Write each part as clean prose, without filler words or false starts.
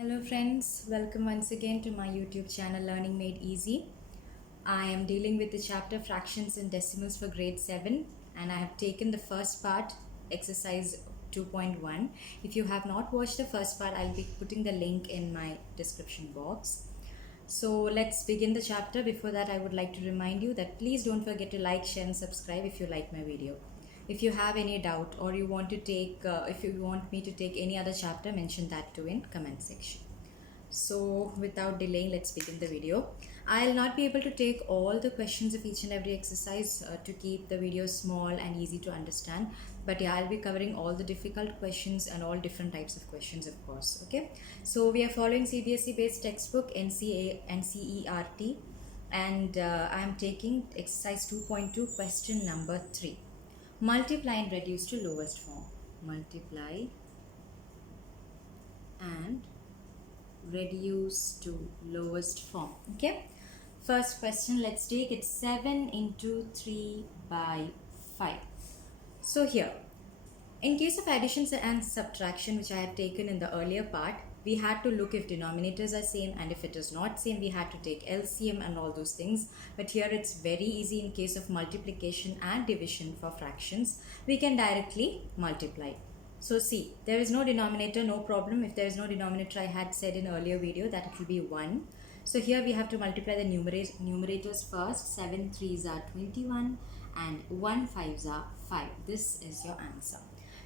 Hello friends, welcome once again to my YouTube channel Learning Made Easy. I am dealing with the chapter Fractions and Decimals for grade 7 and I have taken the first part, exercise 2.1. If you have not watched the first part, I'll be putting the link in my description box. So let's begin the chapter. Before that, I would like to remind you that please don't forget to like, share and subscribe if you like my video. If you have any doubt or you want to take, if you want me to take any other chapter, mention that too in comment section. So without delaying, let's begin the video. I'll not be able to take all the questions of each and every exercise to keep the video small and easy to understand. But yeah, I'll be covering all the difficult questions and all different types of questions, of course. Okay. So we are following CBSE based textbook NCA and CERT, and I'm taking exercise 2.2 question number 3. Multiply and reduce to lowest form. Multiply and reduce to lowest form. Okay, first question, let's take it. 7 into 3 by 5. So here, in case of additions and subtraction, which I had taken in the earlier part, we had to look if denominators are same, and if it is not same, we had to take LCM and all those things. But here it's very easy. In case of multiplication and division for fractions, we can directly multiply. So see, there is no denominator, no problem. If there is no denominator, I had said in earlier video that it will be 1. So here we have to multiply the numerators first. 7 3s are 21 and 1 5s are 5. This is your answer.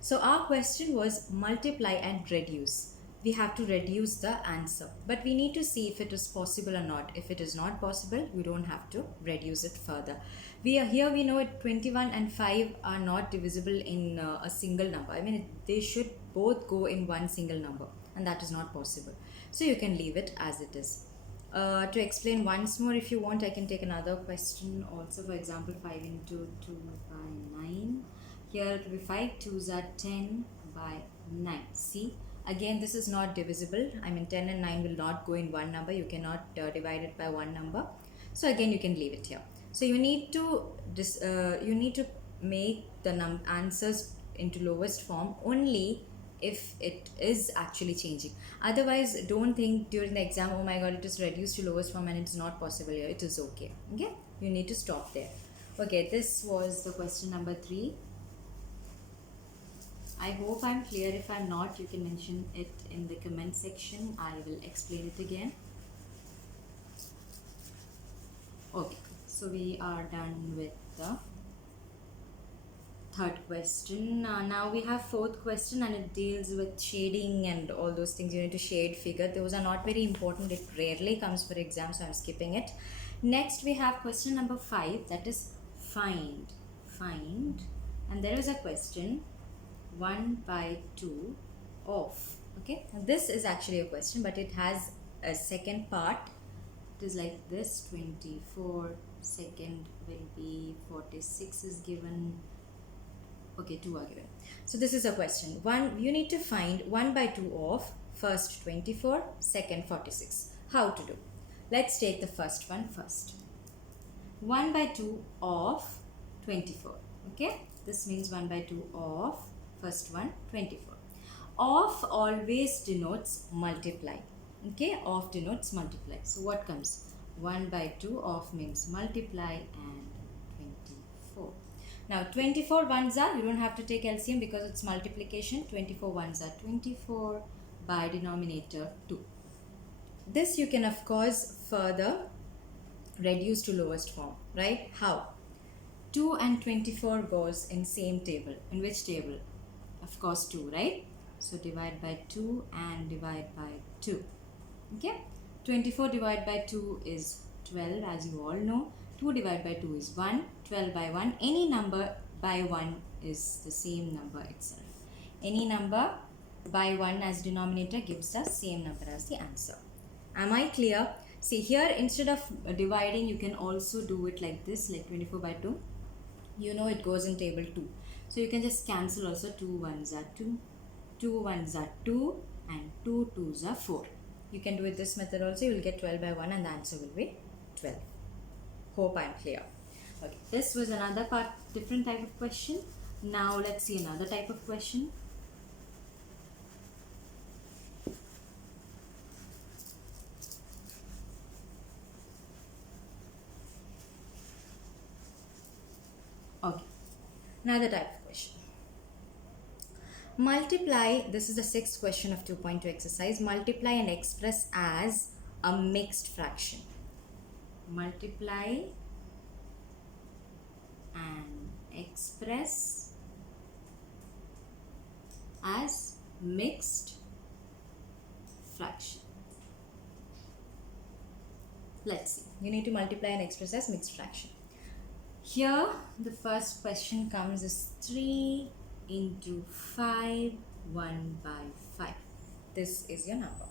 So our question was multiply and reduce. We have to reduce the answer, but we need to see if it is possible or not. If it is not possible, we don't have to reduce it further. We know it 21 and 5 are not divisible in a single number. I mean, they should both go in one single number, and that is not possible. So you can leave it as it is. To explain once more, if you want, I can take another question also. For example, 5 into 2 by 9. Here it will be 5 2s are 10 by 9. See, again, this is not divisible. I mean, 10 and 9 will not go in one number. You cannot divide it by one number. So again, you can leave it here. So you need to make the answers into lowest form only if it is actually changing. Otherwise, don't think during the exam, oh my god, it is reduced to lowest form and it's not possible here. It is okay. Okay, you need to stop there. Okay, this was the question number 3. I hope I'm clear. If I'm not, you can mention it in the comment section. I will explain it again. Okay, so we are done with the third question. Now we have fourth question, and it deals with shading and all those things. You need to shade figure. Those are not very important. It rarely comes for exam, so I'm skipping it. Next we have question number 5, that is find. And there is a question 1 by 2 of. Okay, now this is actually a question, but it has a second part. It is like this: 24, second will be 46 is given. Okay, 2 are given. So this is a question. You need to find 1 by 2 of first 24, second 46. How to do? Let's take the first one first. 1 by 2 of 24. Okay, this means 1 by 2 of first one 24. Of always denotes multiply. Okay, of denotes multiply. So what comes? 1 by 2 of means multiply and 24. Now 24 ones are, you don't have to take LCM because it's multiplication. 24 ones are 24 by denominator 2. This you can of course further reduce to lowest form, right? How? 2 and 24 goes in same table. In which table? Of course 2, right? So divide by 2 and divide by 2. Okay, 24 divided by 2 is 12, as you all know. 2 divided by 2 is 1. 12 by 1, any number by 1 is the same number itself. Any number by 1 as denominator gives the same number as the answer. Am I clear? See here, instead of dividing, you can also do it like this, like 24 by 2. You know it goes in table 2. So you can just cancel also. 2 1s are 2, 2 1s are 2, and 2 2s are 4. You can do it this method also. You will get 12 by 1 and the answer will be 12. Hope I'm clear. Okay, this was another part, different type of question. Now let's see another type of question. Another type of question. Multiply, this is the sixth question of 2.2 exercise. Multiply and express as a mixed fraction. Multiply and express as mixed fraction. Let's see. You need to multiply and express as mixed fraction. Here, the first question comes as 3 into 5, 1 by 5. This is your number.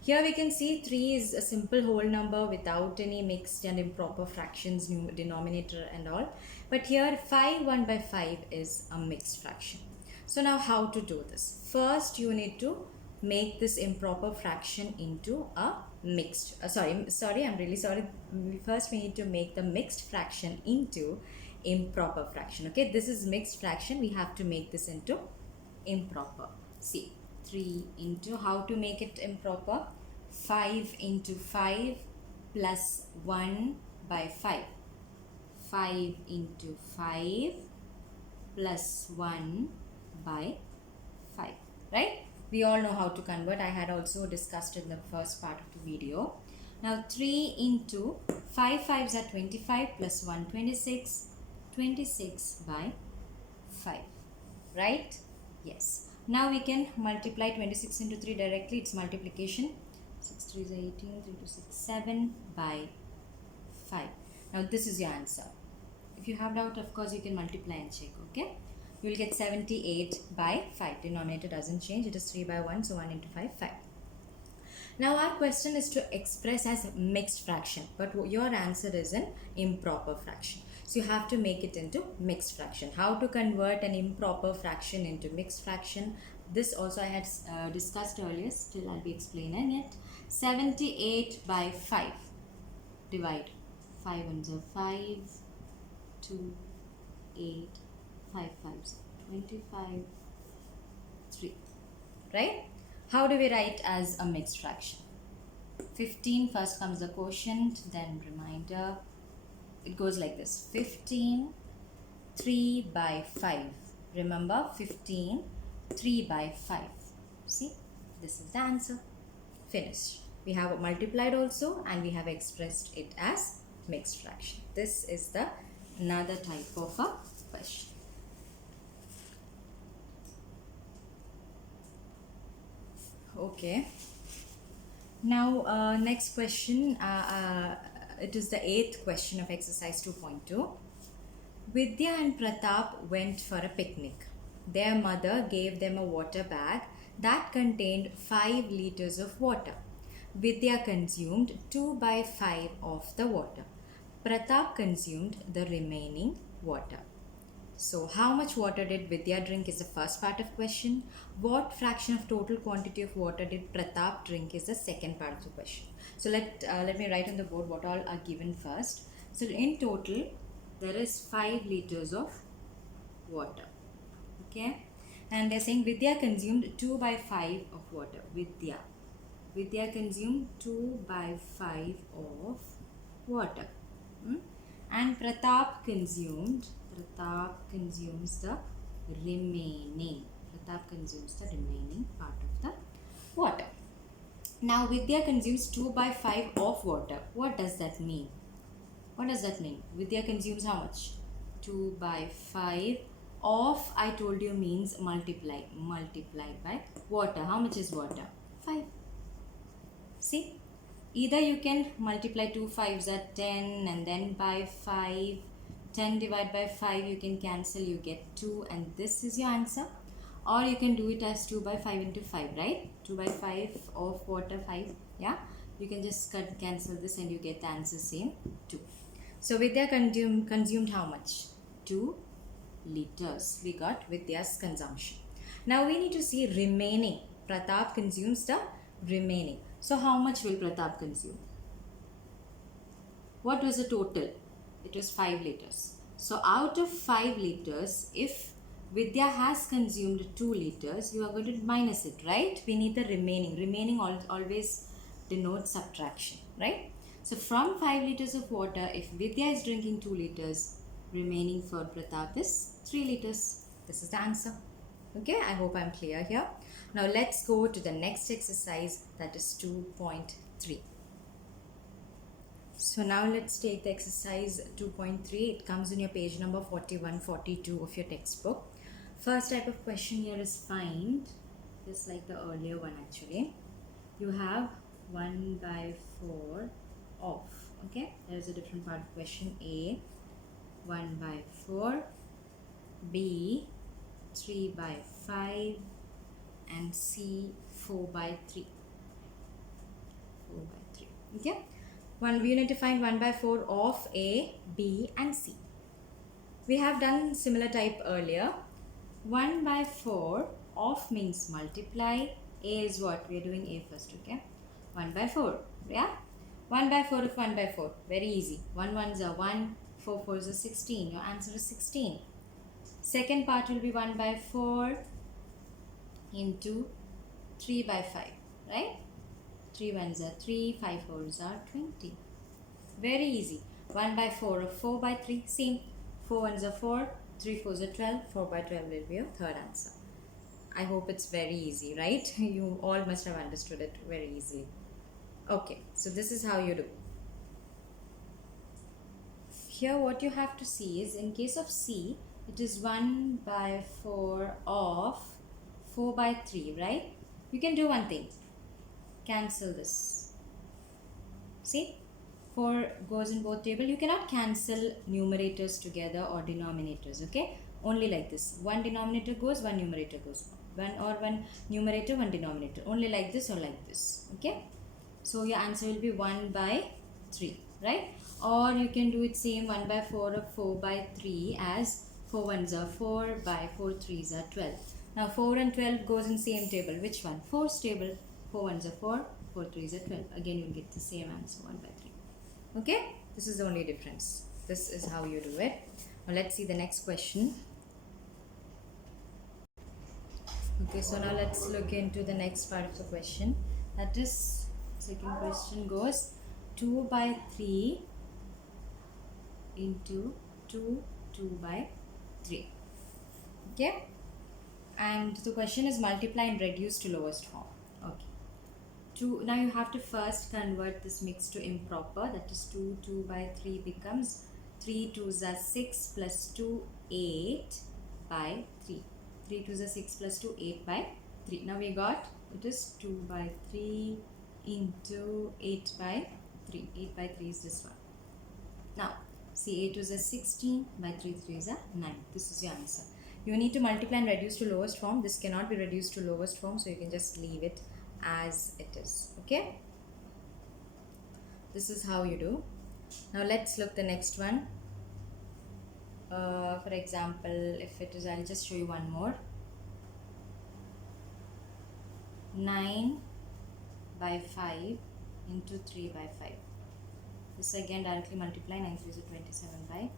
Here we can see 3 is a simple whole number without any mixed and improper fractions, denominator and all. But here 5, 1 by 5 is a mixed fraction. So now how to do this? First you need to make this improper fraction into a mixed, I'm really sorry. First we need to make the mixed fraction into improper fraction. Okay, this is mixed fraction. We have to make this into improper. See, 3 into, how to make it improper? 5 into 5 plus 1 by 5. 5 into 5 plus 1 by 5. Right? We all know how to convert. I had also discussed in the first part of the video. Now 3 into 5 5s are 25 plus 1 26. 26 by 5. Right? Yes. Now we can multiply 26 into 3 directly. It's multiplication. 6 3 is 18. 3 2 6 7 by 5. Now this is your answer. If you have doubt, of course you can multiply and check. Okay? You will get 78 by 5. Denominator doesn't change. It is 3 by 1. So 1 into 5, 5. Now our question is to express as mixed fraction. But your answer is an improper fraction. So you have to make it into mixed fraction. How to convert an improper fraction into mixed fraction? This also I had discussed earlier. Still I'll be explaining it. 78 by 5. Divide. 5 ones are 5. 2, 8. 5 5s 25, 3. Right? How do we write as a mixed fraction? 15, first comes the quotient, then remainder. It goes like this. 15, 3 by 5. Remember, 15, 3 by 5. See, this is the answer. Finished. We have multiplied also and we have expressed it as mixed fraction. This is the another type of a question. Okay, now next question, it is the 8th question of exercise 2.2. Vidya and Pratap went for a picnic. Their mother gave them a water bag that contained 5 liters of water. Vidya consumed 2 by 5 of the water. Pratap consumed the remaining water. So how much water did Vidya drink is the first part of question. What fraction of total quantity of water did Pratap drink is the second part of the question. So let me write on the board what all are given first. So in total there is 5 liters of water. Okay, and they're saying Vidya consumed 2 by 5 of water. Vidya consumed 2 by 5 of water. And Pratap consumes the remaining. Pratap consumes the remaining part of the water. Now Vidya consumes 2 by 5 of water. What does that mean? What does that mean? Vidya consumes how much? 2 by 5 of, I told you, means multiply by water. How much is water? 5. See? Either you can multiply 2 5s are 10 and then by 5. 10 divided by 5 you can cancel, you get 2 and this is your answer. Or you can do it as 2 by 5 into 5, right? 2 by 5 of water 5. Yeah, you can just cancel this and you get the answer same, 2. So Vidya consumed how much? 2 liters. We got Vidya's consumption. Now we need to see remaining. Pratap consumes the remaining. So how much will Pratap consume? What was the total? It was 5 liters. So out of 5 liters, if Vidya has consumed 2 liters, you are going to minus it, right? We need the remaining. Remaining always denotes subtraction, right? So from 5 liters of water, if Vidya is drinking 2 liters, remaining for Pratap is 3 liters. This is the answer. Okay, I hope I'm clear here. Now let's go to the next exercise, that is 2.3. So now let's take the exercise 2.3. It comes in your page number 41, 42 of your textbook. First type of question here is find, just like the earlier one actually. You have 1 by 4 of, okay, there's a different part of question. A, 1 by 4, B, 3 by 5, and C, 4 by 3. 4 by 3, okay. We need to find 1 by 4 of A, B, and C. We have done similar type earlier. 1 by 4 of means multiply. A is what? We are doing A first, okay? 1 by 4, yeah? 1 by 4 of 1 by 4, very easy. 1 ones are 1, 4 fours are 16. Your answer is 16. Second part will be 1 by 4 into 3 by 5, right? 3 ones are 3, 5 fours are 20. Very easy. 1 by 4 of 4 by 3, same. 4 ones are 4, 3 fours are 12, 4 by 12 will be your third answer. I hope it's very easy, right? You all must have understood it very easily. Okay, so this is how you do. Here what you have to see is, in case of C, it is 1 by 4 of 4 by 3, right? You can do one thing. Cancel this. See? 4 goes in both table. You cannot cancel numerators together or denominators, okay? Only like this. One denominator goes, one numerator goes. One numerator, one denominator. Only like this or like this, okay? So your answer will be 1 by 3, right? Or you can do it same, 1 by 4 of 4 by 3 as 4 ones are 4 by 4 threes are 12. Now 4 and 12 goes in same table. Which one? 4's table. 4 ones are 4, 4 threes are 12. Again, you'll get the same answer, 1 by 3. Okay? This is the only difference. This is how you do it. Now let's see the next question. Okay, so now let's look into the next part of the question. That is, second question goes 2 by 3 into 2 by 3. Okay? And the question is multiply and reduce to lowest form. Okay. Now you have to first convert this mix to improper. That is 2 by 3 becomes 3 2s are 6 plus 2, 8 by 3. 3 2s are 6 plus 2, 8 by 3. Now we got, it is 2 by 3 into 8 by 3. 8 by 3 is this one. Now, see, 8 2s are 16 by 3 3s are 9. This is your answer. You need to multiply and reduce to lowest form. This cannot be reduced to lowest form, so you can just leave it as it is. Okay? This is how you do. Now let's look the next one. For example, if it is, I'll just show you one more. 9 by 5 into 3 by 5. This again directly multiply. 9 3s are 27 by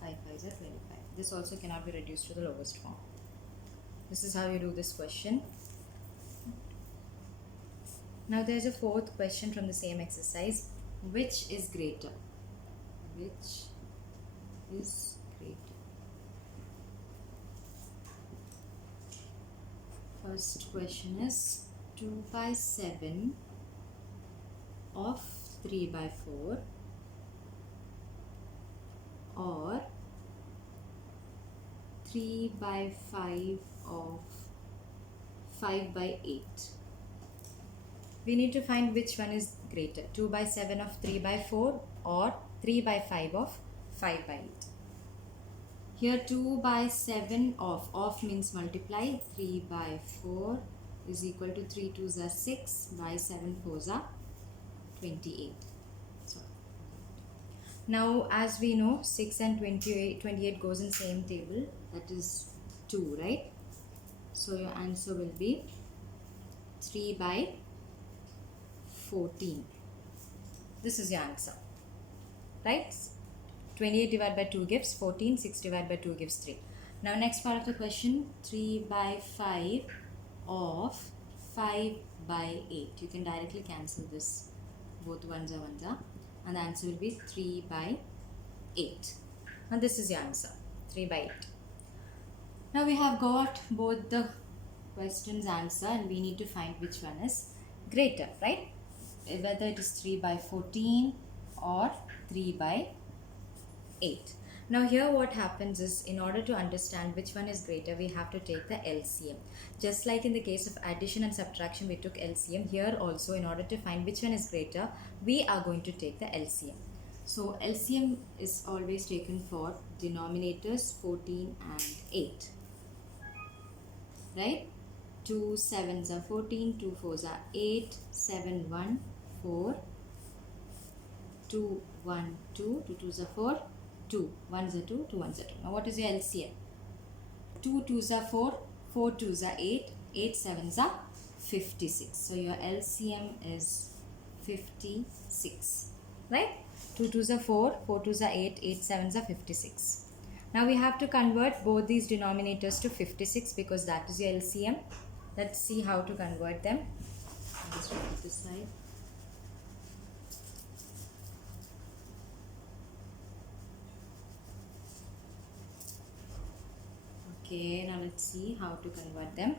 5 5s are 25. This also cannot be reduced to the lowest form. This is how you do this question. Now there is a fourth question from the same exercise. Which is greater? Which is greater? First question is 2 by 7 of 3 by 4 or 3 by 5 of 5 by 8. We need to find which one is greater, 2 by 7 of 3 by 4 or 3 by 5 of 5 by 8. Here 2 by 7 of means multiply. 3 by 4 is equal to 3 2s are 6 by 7 4s are 28. So now as we know, 6 and 28 goes in same table, that is 2, right? So your answer will be 3 by 14. This is your answer, right? 28 divided by 2 gives 14, 6 divided by 2 gives 3. Now next part of the question, 3 by 5 of 5 by 8. You can directly cancel this, both ones are, and the answer will be 3 by 8. And this is your answer, 3 by 8. Now we have got both the questions answer and we need to find which one is greater, right? Whether it is 3 by 14 or 3 by 8. Now here what happens is, in order to understand which one is greater, we have to take the LCM. Just like in the case of addition and subtraction we took LCM, here also in order to find which one is greater, we are going to take the LCM. So LCM is always taken for denominators 14 and 8. Right? 2 7s are 14, 2 4s are 8, 7 1 4, 2 1 2, 2 2s are 4, 2 1s are 2, 2 1s are 2. Now what is your LCM? 2 2s are 4, 4 2s are 8, 8 7s are 56. So your LCM is 56. Right? 2 2s are 4, 4 2s are 8, 8 7s are 56. Now we have to convert both these denominators to 56 because that is your LCM. Let's see how to convert them. I'll just write this side. Okay, now let's see how to convert them.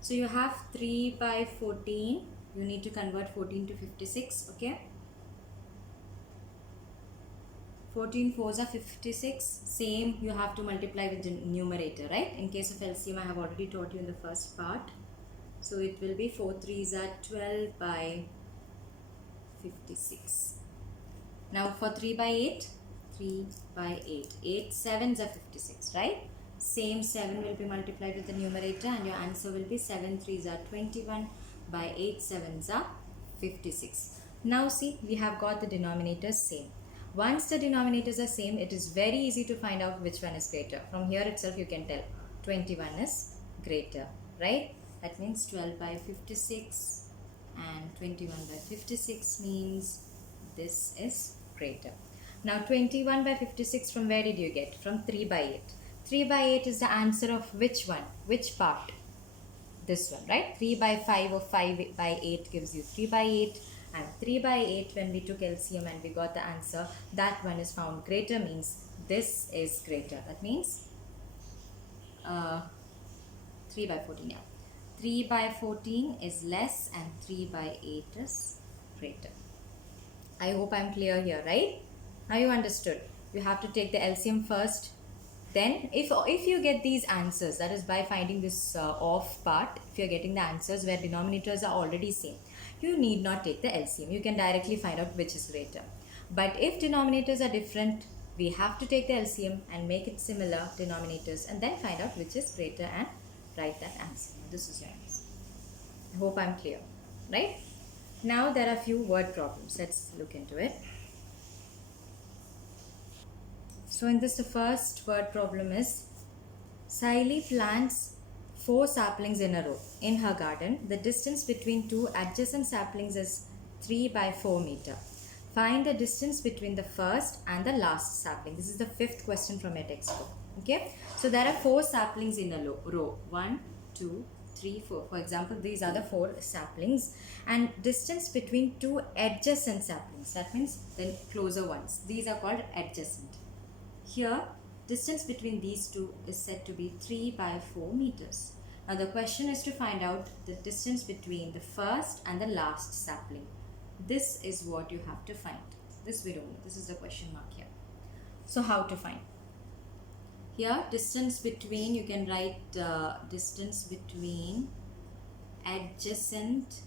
So you have 3 by 14. You need to convert 14 to 56. Okay. 14 4s are 56. Same, you have to multiply with the numerator, right? In case of LCM, I have already taught you in the first part. So it will be 4 3s are 12 by 56. Now for 3 by 8, 3 by 8. 8 7s are 56, right? Same 7 will be multiplied with the numerator and your answer will be 7 3s are 21 by 8 7s are 56. Now see, we have got the denominators same. Once the denominators are same, it is very easy to find out which one is greater. From here itself you can tell 21 is greater, right? That means 12 by 56 and 21 by 56 means this is greater. Now 21 by 56 from where did you get? From 3 by 8. 3 by 8 is the answer of which one? Which part? This one, right? 3 by 5 or 5 by 8 gives you 3 by 8. And 3 by 8, when we took LCM and we got the answer, that one is found greater, means this is greater. That means 3 by 14, yeah. 3 by 14 is less and 3 by 8 is greater. I hope I'm clear here, right? Now you understood. You have to take the LCM first. Then if you get these answers, that is by finding this off part, if you're getting the answers where denominators are already same, you need not take the LCM. You can directly find out which is greater. But if denominators are different, we have to take the LCM and make it similar denominators and then find out which is greater and write that answer. This is your answer. I hope I'm clear, right? Now there are a few word problems. Let's look into it. So in this, the first word problem is, Saili plants 4 saplings in a row in her garden. The distance between 2 adjacent saplings is 3 by 4 meter. Find the distance between the first and the last sapling. This is the 5th question from your textbook. Okay. So there are 4 saplings in a row. 1, 2, 3, 4. For example, these are the 4 saplings. And distance between 2 adjacent saplings. That means the closer ones. These are called adjacent. Here, distance between these two is said to be 3 by 4 meters. Now the question is to find out the distance between the first and the last sapling. This is what you have to find. This we don't know. This is the question mark here. So how to find? Here, distance between, you can write distance between adjacent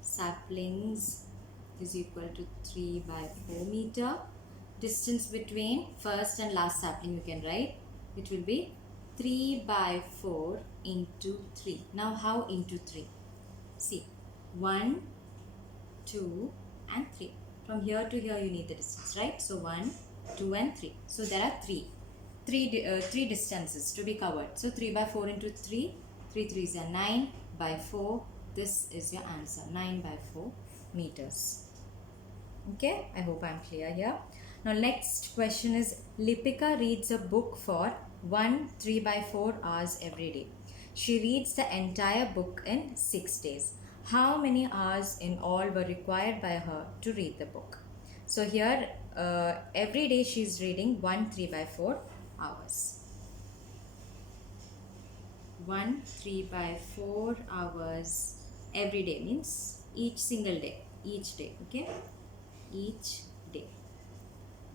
saplings is equal to 3 by 4 meter. Distance between first and last sapling, you can write, it will be 3 by 4 into 3. Now how into 3? See, 1, 2 and 3. From here to here you need the distance, right? So 1, 2 and 3. So there are three distances to be covered. So 3 by 4 into 3, 3 3s are 9 by 4. This is your answer, 9 by 4 meters. Okay, I hope I'm clear here. Now next question is, Lipika reads a book for 3 by 4 hours every day. She reads the entire book in 6 days. How many hours in all were required by her to read the book? So here every day she's reading 1 3/4 hours. 1 3/4 hours every day means each single day, each day, okay, each day.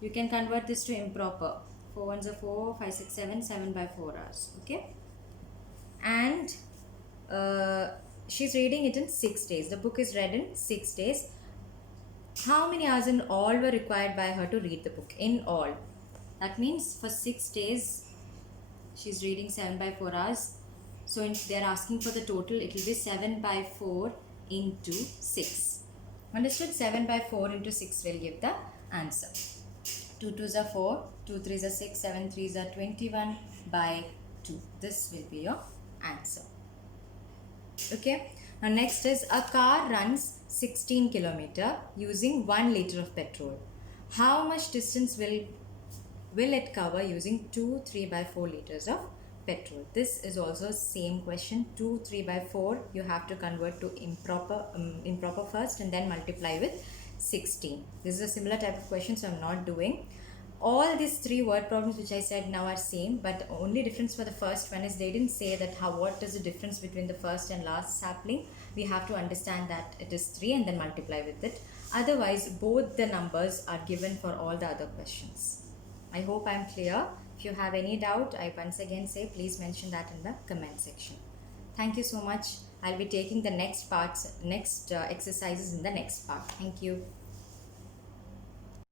You can convert this to improper. 4 ones are 4, 5 6 7, 7/4 hours, okay. And she's reading it in 6 days. The book is read in 6 days. How many hours in all were required by her to read the book? In all. That means for 6 days she's reading 7/4 hours. So they're asking for the total. It will be 7/4 into 6. Understood? 7/4 into 6 will give the answer. 2 2s are 4, 2 3s are 6, 7 3s are 21/2. This will be your answer. Okay. Now next is a car runs 16 kilometer using 1 liter of petrol. How much distance will it cover using 2 3/4 liters of petrol? This is also same question. 2 3/4 you have to convert to improper first and then multiply with 16. This is a similar type of question, so I'm not doing. All these 3 word problems which I said now are same, but the only difference for the first one is they didn't say that what is the difference between the first and last sapling. We have to understand that it is 3 and then multiply with it. Otherwise both the numbers are given for all the other questions. I hope I'm clear. If you have any doubt, I once again say please mention that in the comment section. Thank you so much. I'll be taking the next exercises in the next part. Thank you.